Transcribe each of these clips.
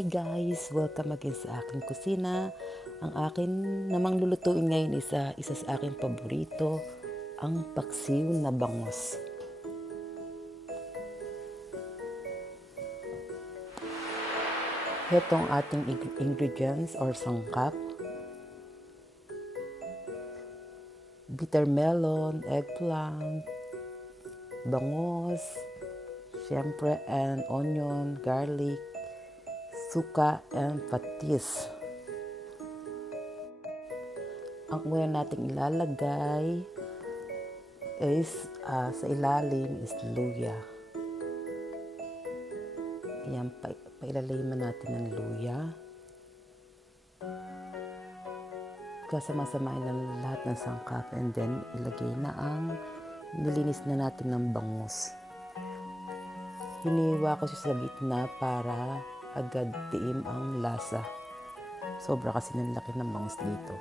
Hi guys! Welcome again sa aking kusina. Ang akin namang lulutuin ngayon isa sa aking paborito, ang paksiw na bangos. Ito ang ating ingredients or sangkap. Bitter melon, eggplant, bangos, syempre, and onion, garlic, suka, and patis. Ang una nating ilalagay is sa ilalim is luya. Ayan, pailaliman natin ng luya. Kasama-samain lang lahat ng sangkap and then ilagay na ang nilinis na natin ng bangus. Hiniwa ko siya sa gitna para agad tiim ang lasa. Sobra kasi ng laki ng bangus dito.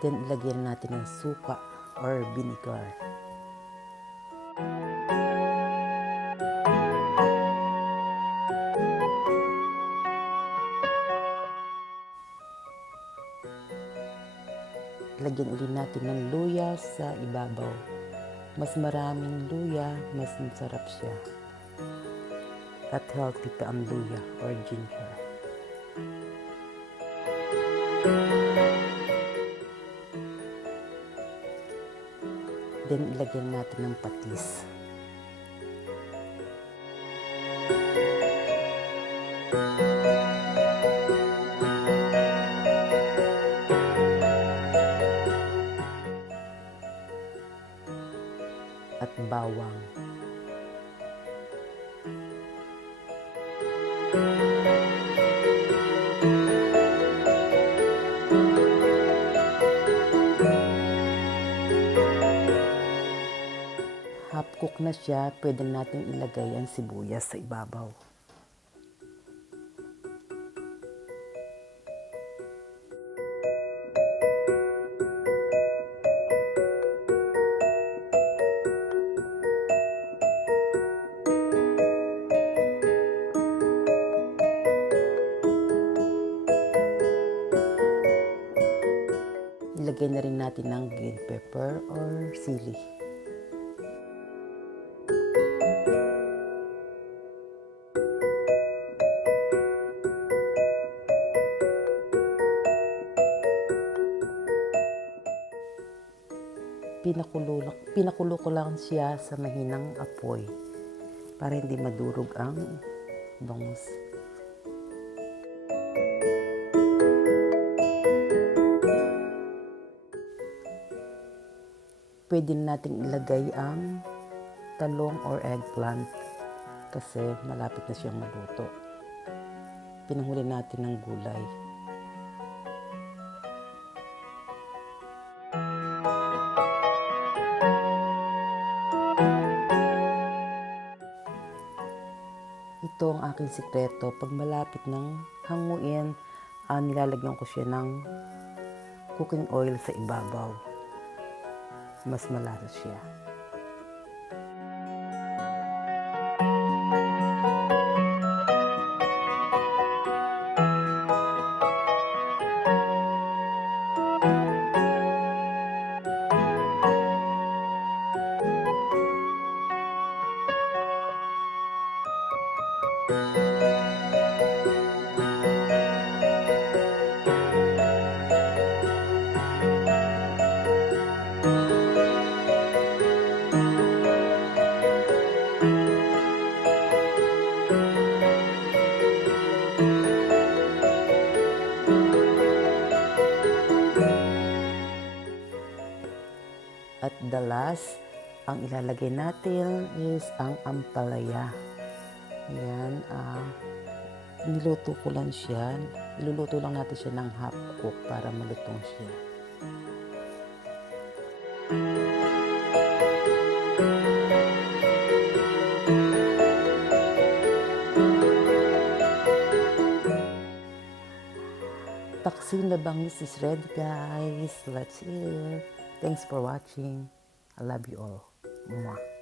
Then ilagyan natin ng suka or vinegar. Lagyan ulit natin ng luya sa ibabaw. Mas maraming luya, mas masarap siya. At healthy pa ang luya or ginger. Then ilagyan natin ng patis. At bawang. Half cook na siya, pwede natin ilagay ang sibuyas sa ibabaw. Ilagay na rin natin ng green pepper or sili. Pinakulo ko lang siya sa mahinang apoy para hindi madurog ang bangus. Pwede nating ilagay ang talong or eggplant kasi malapit na siyang maluto. Pinanghuli natin ng gulay. Ito ang aking sikreto. Pag malapit ng hanguin, nilalagyan ko siya ng cooking oil sa ibabaw. Mas malasa siya. At the last, ang ilalagay natin is ang ampalaya. Ayan, niluto ko lang siya. Iluluto lang natin siya ng half cook para malutong siya. paksiw na bangos is ready, guys. Let's eat. Thanks for watching. I love you all. Mwah.